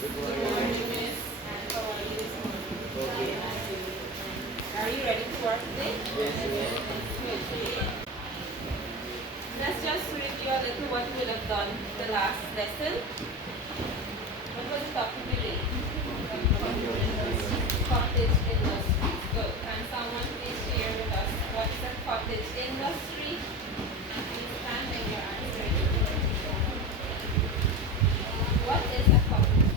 Good morning, Miss. And how are you this morning? Okay. Are you ready to work today? Yes. Good. Let's just review a little what we would have done the last lesson. What was the topic today? Cottage industry. Good. Can someone please share with us what is a cottage industry? Please stand when you're answering. What is a cottage industry?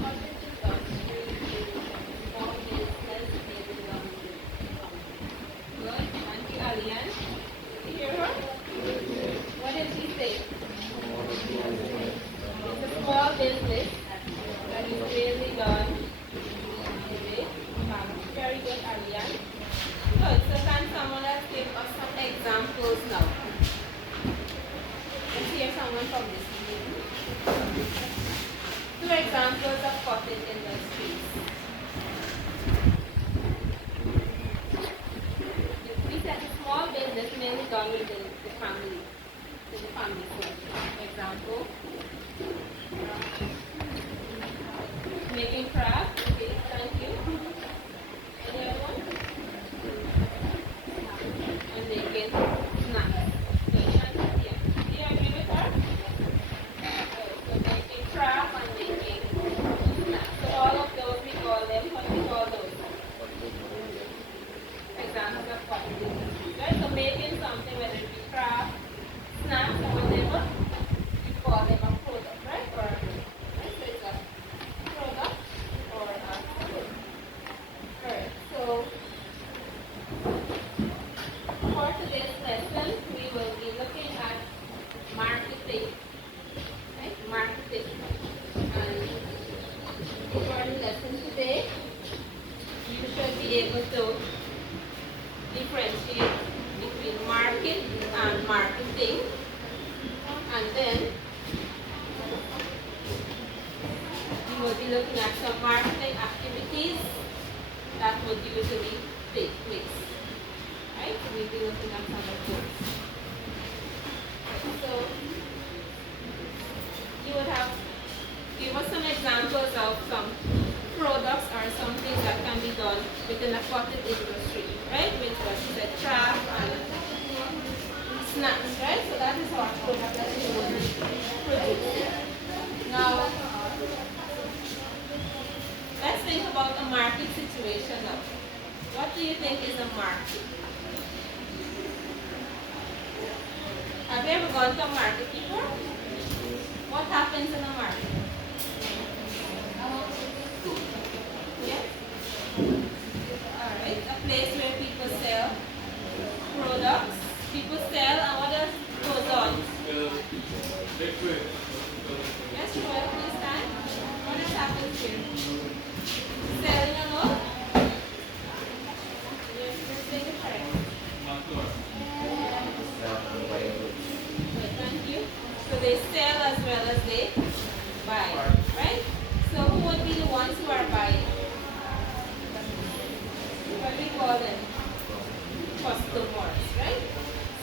Cottage industry is small business maybe long. Good. Thank you, Alian. Did you hear her? What did she say? It's a small business that is really done today. Very good, Alian. Good. So can someone else give us some examples now? Let's hear someone from this meeting. Two examples of cottage industries. We said a small business mainly done within the family. In the family circle. Example. Making craft. Okay, thank you. Any other one? And making snacks. Good, thank you. Yeah. Do you agree with her? Good. So making craft and making snacks. So all of those we call them, what do we call those? Examples of cottage industries. Right? So making something, whether it be craft, snacks, or whatever, we call them a product, right? Or right? So it's a product or a good. Alright, so for today's lesson, we will be looking at marketing. Right? Marketing. And for the lesson today, you should be able to differentiate between market and marketing. And then we will be looking at some marketing activities that would usually take place. Right? We'll be looking at some of those. So you would have give us some examples of some products or some things that can be done within a cottage industry, right? Which was the craft and snacks, right? So that is our product that we will be producing. Now, let's think about a market situation now. What do you think is a market? Have you ever gone to a market before? What happens in a market? Yes? Alright, a place where people sell products. People sell, and what else goes on? Yes, Joel, please stand. What else happens here? Selling and what? Let's take it correct. Good, thank you. So they sell as well as they buy, right? So who would be the ones who are buying? What do we call them? Customers, right?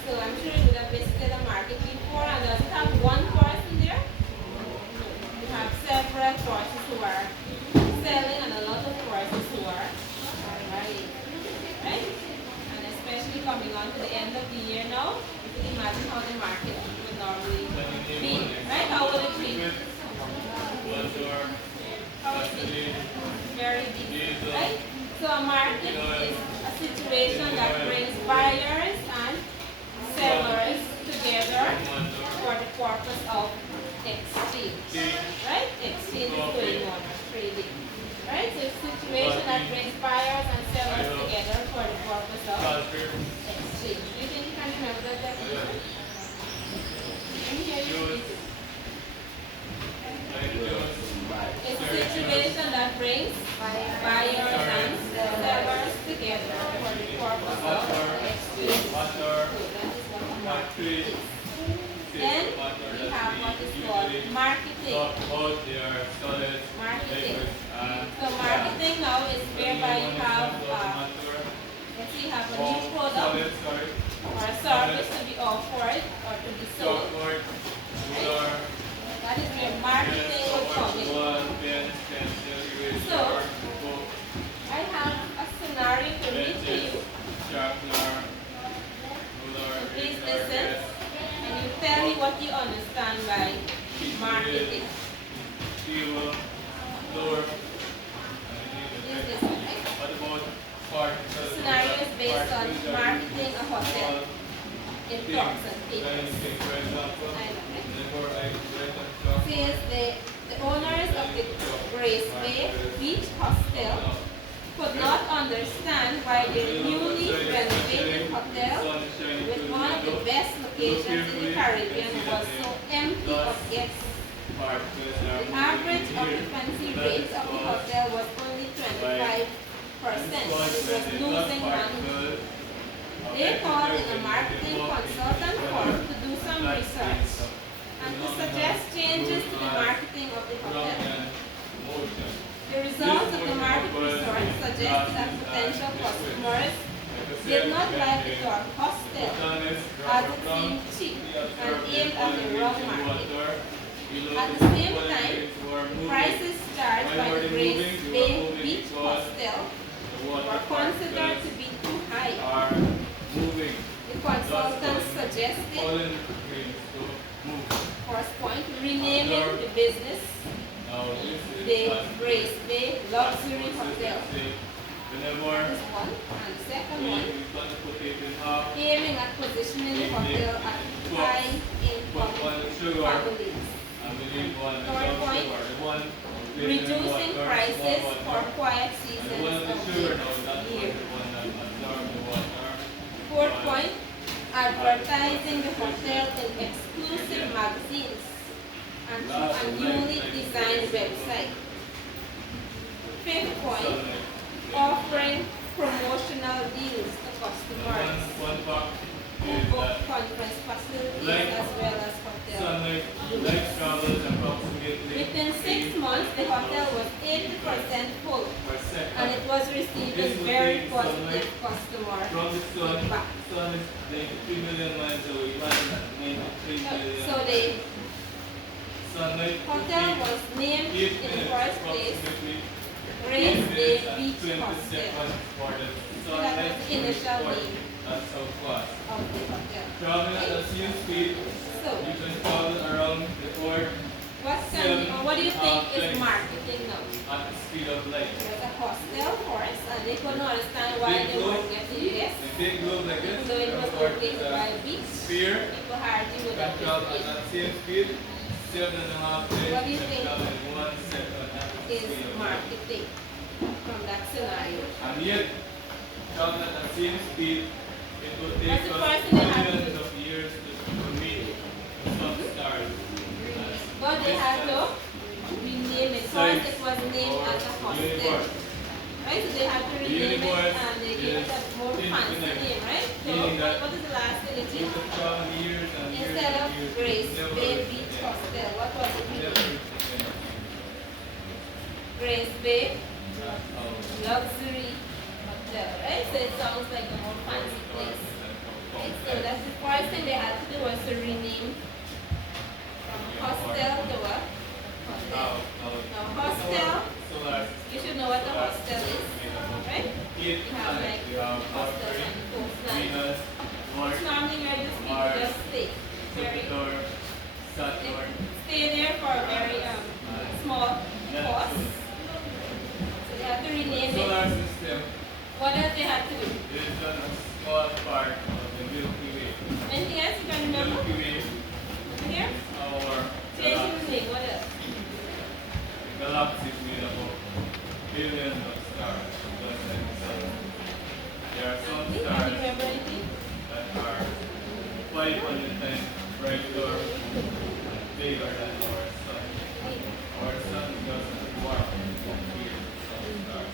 So I'm sure you would have visited a market before, and does it have one person there? No. You have several persons who are selling and a lot of persons who are buying, right? And especially coming on to the end of the year now, you can imagine how the market would normally be, right? How would it be? How would it be? Very busy, right? So a market is a situation that brings buyers and sellers together for the purpose of exchange, right? Exchange is going on, trading, right? So it's a situation that brings buyers and sellers together for the purpose of exchange. Do you think you can remember that definition? Let me hear you repeat it. It's a situation that brings buyers and sellers together for the purpose of exchange. So that is what a market is. Then we have what is called marketing. Marketing. So marketing now is whereby you have, let's say you have a new product or a service to be offered or to be sold. Right? that is where marketing will come in. So, I have a scenario to read to you. So please listen and you tell me what you understand by marketing. Please listen, right? The scenario is based on marketing a hotel in talks and papers. Says the owners of the Grace Bay Beach Hostel could not understand why their newly renovated hotel with one of the best locations in the Caribbean was so empty of guests. The average occupancy rate of the hotel was only 25%. It was losing money. They called in a marketing consultant firm to do some research and to suggest changes to the marketing of the hotel. The results of the market research suggested that potential customers did not like the term hostel as it seemed cheap and aimed at the wrong market. At the same time, prices charged by the Grace Bay Beach Hostel were considered to be too high. The consultant suggested, first point, renaming the business the Grace Bay Luxury Hotel. This one. And the second one, aiming at positioning the hotel at high-income families. Third point, reducing prices for quiet seasons of the year. Fourth point, advertising the hotel in exclusive magazines and through a newly designed website. Fifth point, offering promotional deals to customers who book conference facilities as well as hotel rooms. Within 6 months, the hotel was 80% full and it was receiving very positive customer feedback. So the hotel was named in the first place Grace Bay Beach Hostel. So that was the initial name of the hotel. Okay? So, what do you think is marketing now? At the speed of light. There's a hostel first, and they couldn't understand why they weren't getting guests. Even though it was located by a beach, people hardly would have visited. What do you think is marketing from that scenario? And yet, travel at the same speed, it would take us millions of years to meet some stars. But they had to rename it. First it was named as a hostel. Right? So they had to rename it and they gave it a more fancy name, right? So what is the last thing it is? Instead of Grace Bay Beach Hostel, what was it renamed? Grace Bay Luxury Hotel, right? So it sounds like a more fancy place. Right? So that's the first thing they had to do was to rename from hostel to a hotel. Now hostel, you should know what a hostel is, right? You have like hostels on the coastline. It's normally where these people just stay. Stay there for a very small cost. So they have to rename it. What else they have to do? It is a small part of the Milky Way. Anything else you can remember? Milky Way. Here? Changing the name, what else? The galaxy is made up of billions of stars, just like the sun. There are some Can you stars remember anything? that are 500 times brighter and bigger than our sun. Our sun is just a dwarf compared to some stars.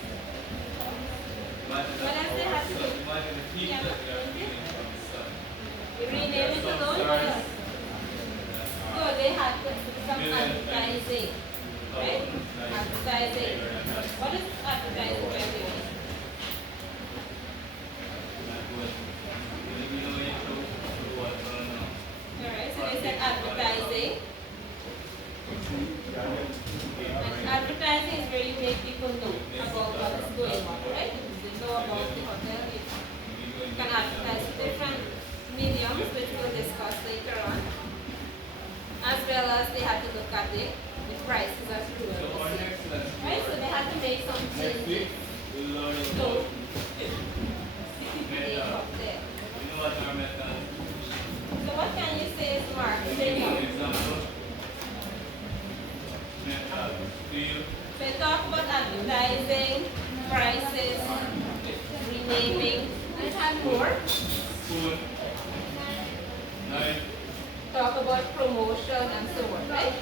Imagine the heat that we are feeling from the sun. You rename it alone? What else? So they had to do some advertising, right? Advertising. What is advertising by the way? Alright, so they said advertising. plus they had to look at the prices as So well. our next lesson, Right? So they had to make some next week, changes. we'll learn So, about they method. up there. You know what our method is? So what can you say is Give marketing? you an example. Method. Do you? So they talk about advertising, prices, renaming, and it had more. Spoon. Knife. Talk about promotion and so on, right?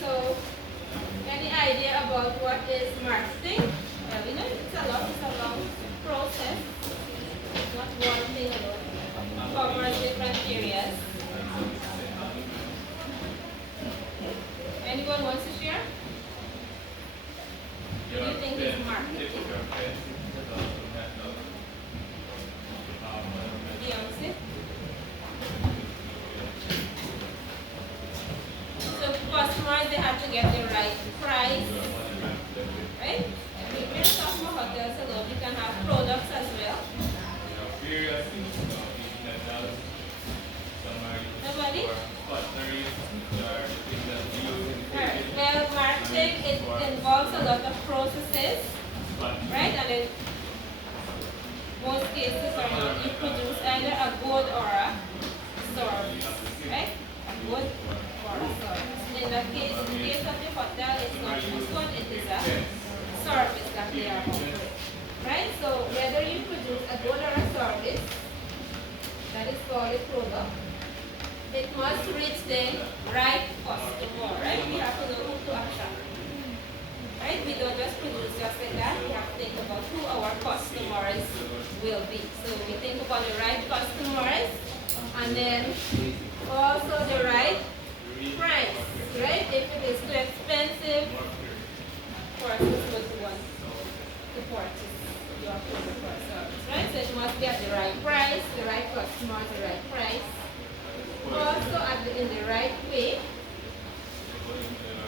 So, any idea about what is marketing? Well, you know, it's a long process. It's not one thing alone. It covers different areas. Anyone wants to share? What do you think is marketing? Beyonce? So customers, they have to get the right price, right? We're not talking about hotels alone. You can have products as well. Nobody? Alright. Well, marketing, it involves a lot of processes, right? And in most cases, or not, you produce either a good or a service, right? A good or a service. In the case of the hotel, it's not just one, it is a service that they are offering, right? So whether you produce a good or a service, that is called a product, it must reach the right customer, right? We have to know who to attract, right? We don't just produce just like that. We have to think about who our customers will be. So we think about the right customers, and then also the right price, right? If it is too expensive, persons would want to purchase your product or service, right? So it must be at the right price, the right customer, the right price. Also in the right way,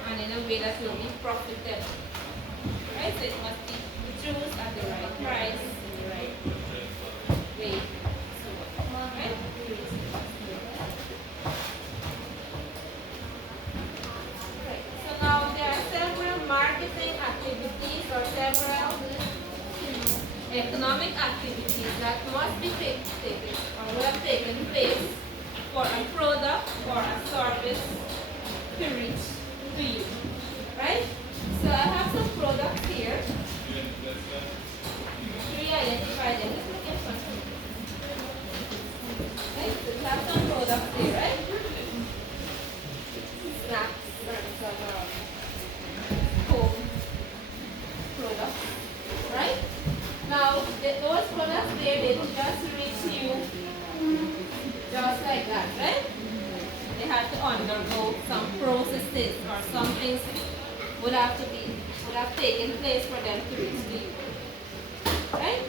and in a way that will be profitable, right? So it must be produced at the right price, in the right way. So, right? Right. So now there are several marketing activities or several economic activities that must be taken or will have taken place for a product or a service to reach to you, right? So I have some products here. Should we identify them? Let's look at one. Right? So we have some products here, right? Snacks and some home products, right? Now those products there, they will just reach you just like that, right? They had to undergo some processes or some things would have taken place for them to reach to you. Right?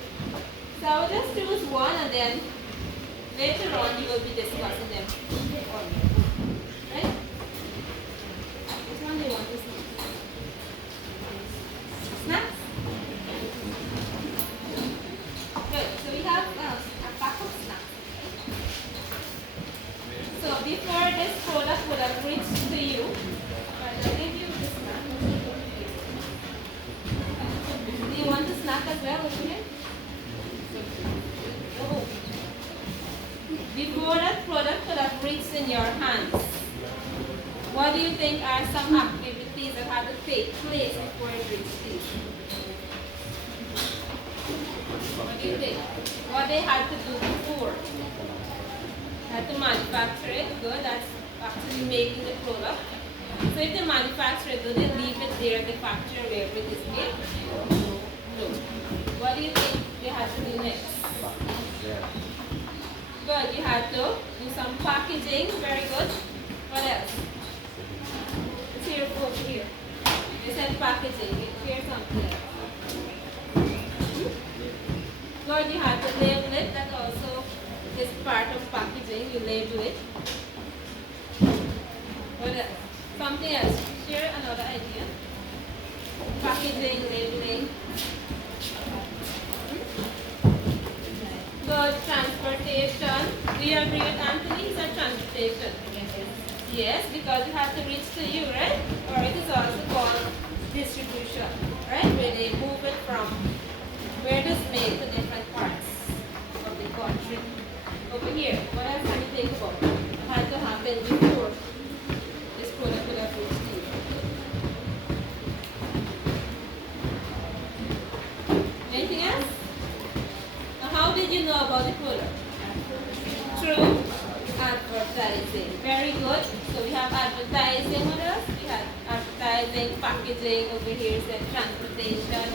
So I will just choose one, and then later on you will be discussing them. Right? Which one do you want to see? Snacks? Good. So we have a pack of snacks. So before this product would have reached to you, I'll give you the snack. Do you want the snack as well, okay? Oh. Before that product would have reached in your hands, what do you think are some activities that had to take place before it reached to you? What do you think? What they had to do before? Had to manufacture it, good, that's actually making the product. So if they manufacture it, do they leave it there at the factory wherever it is made? No. What do you think they had to do next? Good, you had to do some packaging, very good. What else? It's here, over here. They said packaging, here's something else. Good, you had to label it, that also is part of packaging, you label it. What else? Something else. Share another idea. Packaging, labeling. Good, transportation. Do you agree with Anthony? He said transportation. Yes. Yes, because you have to reach to you, right? Or it is also called distribution, right? Where they move it from where it is made to different parts of the country. Over here, what else can you think about? What had to happen before this product would have reached you? Anything else? Now, how did you know about the product? Through advertising. Very good. So we have advertising with us. We have advertising, packaging, over here is the transportation.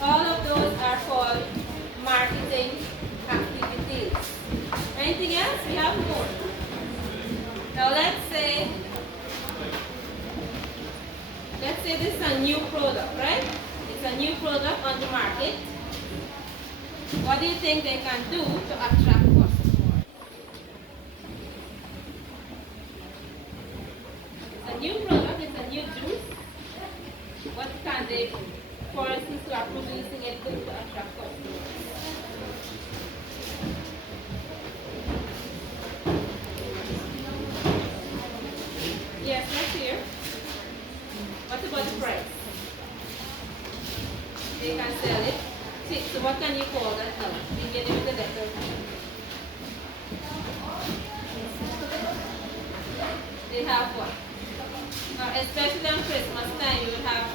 All of those are called marketing activities. Anything else? We have more. Now let's say this is a new product, right? It's a new product on the market. What do you think they can do to attract customers? It's a new product, it's a new juice. What can they, for instance, who are producing it, do to attract customers? Yes, let's hear. What about the price? They can sell it. See, so what can you call that now? You get it with the letter. They have what? Especially on Christmas time, you will have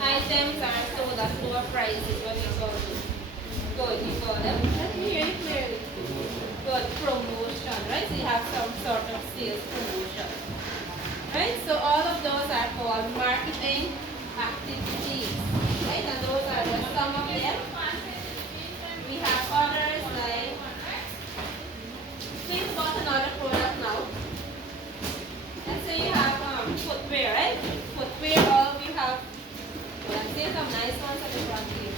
items are sold at lower prices. What you call it? Good, you call them. Let me hear it clearly. Good, promotion, right? So you have some sort of sales promotion. Right? So all of those are called marketing activities. Right? And those are just some of them. We have others like, think about another product now. Let's say you have footwear, right? Footwear, all we have, let's say some nice ones at the front here.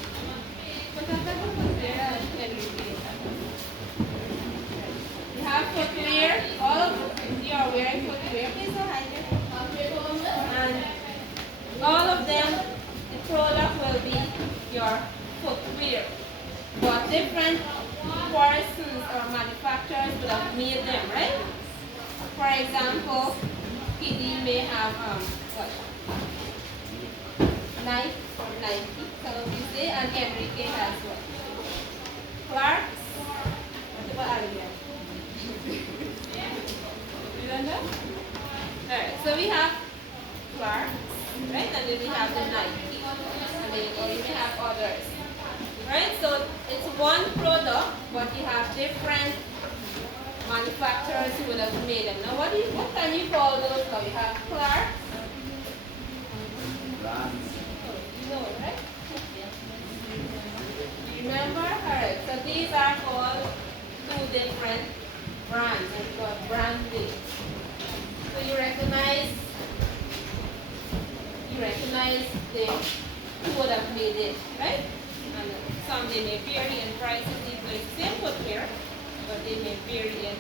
But that's the footwear everything. You have footwear, all of you are wearing footwear. Please don't hide it. And all of them, the product will be your footwear. But different persons or manufacturers would have made them, right? For example, PD may have what? Nike or Nike, some of you say, and Enrique has what? Clark's. What about Alvia? You don't know? Alright, so we have Clark's, right? And then we have the Nike. And then or we have others. Right? So it's one product, but you have different manufacturers who would have made them. Now what can you call those now? You have Clark's. You know, right? Remember? Alright, so these are called two different brands. It's called branding. So you recognize the who would have made it, right? And some they may vary in prices, even though it's the same footwear, but they may vary in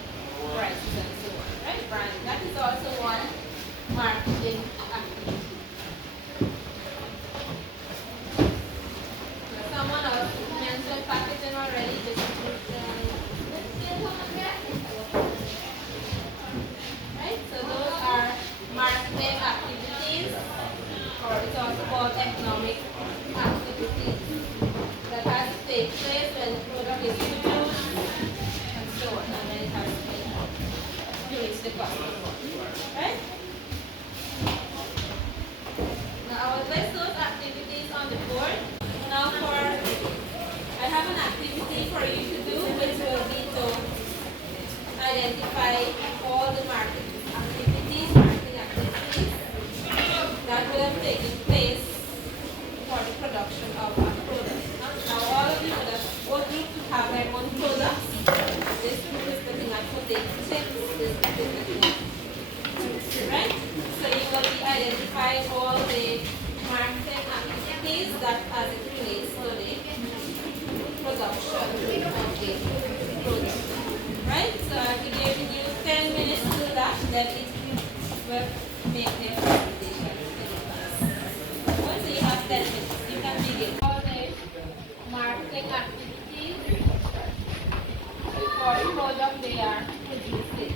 prices and so on, right? Branding. That is also one marketing activity. Someone else mentioned packaging already. Right? So those are marketing activities, or it's also called economic activities that has to take place when the product is produced and so on, and then it has to reach the customer. Right? Now I will list those activities on the board. Now I have an activity for you to do, which will be to identify all the marketing activities that will have taken place for the production of a product. Now all of you would have all group to have their own products. This group is looking at potato chips, this group is looking at right? So you will be identifying all the marketing activities that as it relates to the production of the product. Right? So I'll be giving you 10 minutes to do that, then each group will make their presentation. Once you have 10 minutes, you can begin. All the marketing activities for the product they are producing.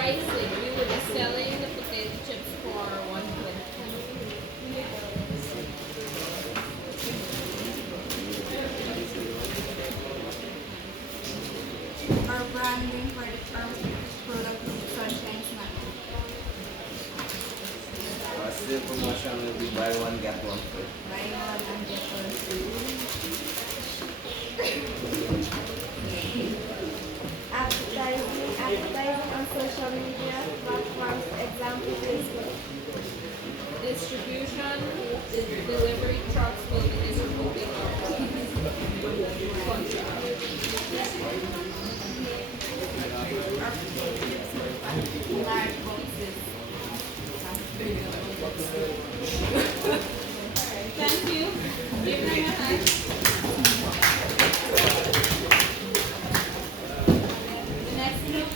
pricing, we will be selling the potato chips for 120. Our branding for the product will be Sunshine Snack. Our sale promotion will be buy one get one free. Buy one and get one free. Advertising on social media platforms, example Facebook. Distribution, the delivery trucks will be distributing our products. Our potato chips will be large boxes. Thank you. Give them a hand. The next group.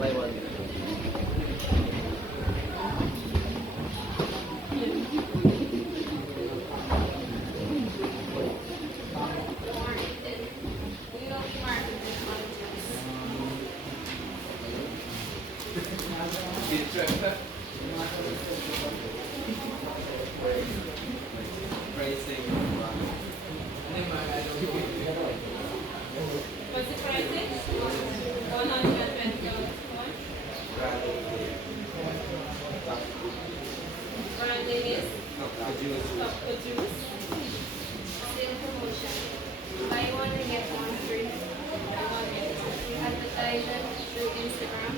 Buy one get one. We don't market this on Pricing. What's the pricing? $120. Branding is Cocoa Juice. Sale promotion. Buy one and get one free. Advertising through Instagram.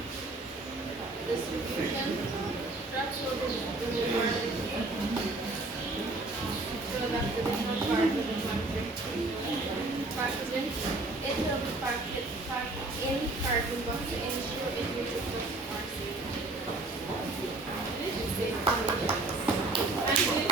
Distribution. Trucks will deliver product to different parts of the country. Packaging. It will be packed in carton box to ensure it reaches customer safely. Thank you.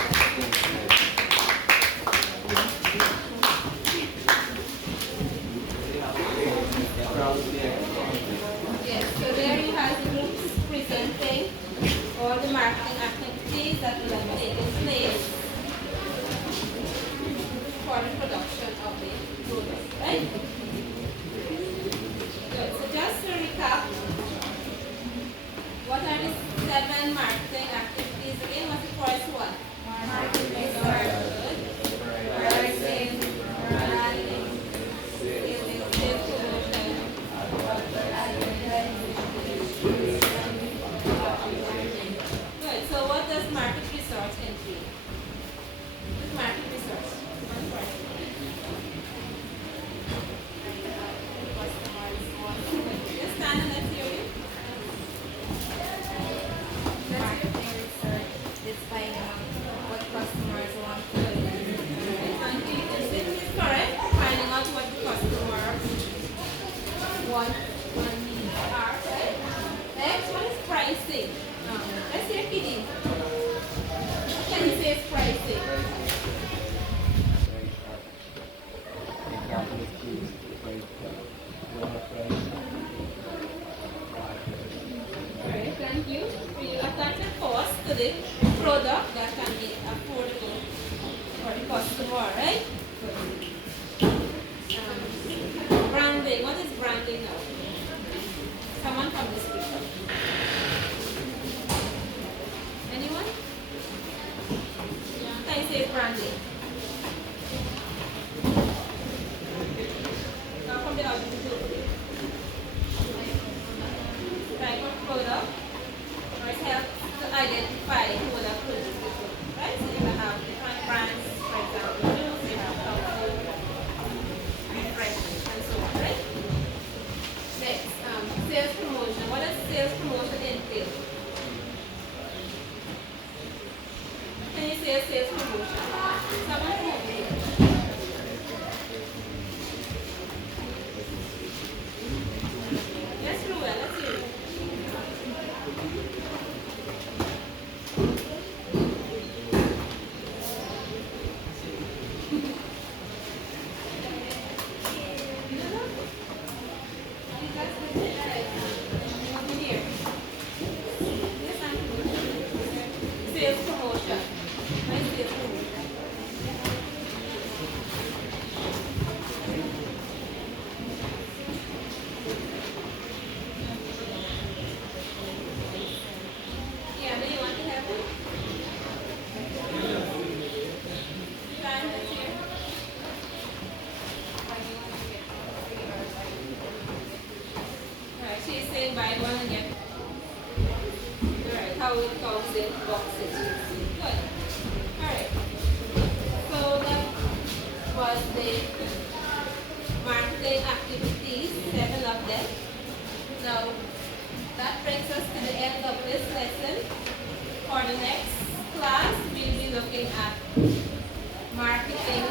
Yes, so there you have the groups presenting all the marketing activities that will have taken place for the production of the product, right? Good. So just to recap, what are the 7 marketing activities again? What's the first one? Marketing Good. pricing, branding, Sales promotion. Good. So what does market research entail? What's market research? One person. Just stand and let's hear you. marketing research is finding out what customers want to do. Thank you. This is correct. Finding out what the customer want and needs are. Right? Next one is pricing. Let's hear PD. What can you say is pricing? Right, thank you. We attach a cost to the product that can be affordable for the customer, right? Branding. What is branding now? Someone from this people. Anyone? Can you say branding? Now from the audience. Type of product or it helps to identify who would have purchased the product, right? So you can have different brands, for example, juice, you have cocoa, refreshment, and so on, right? Next, sales promotion. What does sales promotion entail? Can you say sales promotion? Someone who will be here. Yes, Ruel, let's hear it. You guys can say that. You want to hear? Yes, I'm good. sales promotion. My sales promotion. Yeah, do you want to help me? Time is here. Right, she's saying buy one and get. Alright, how it comes in boxes. Good. Alright. So that was the marketing activities, 7 of them. Now, that brings us to the end of this lesson. For the next class, we'll be looking at marketing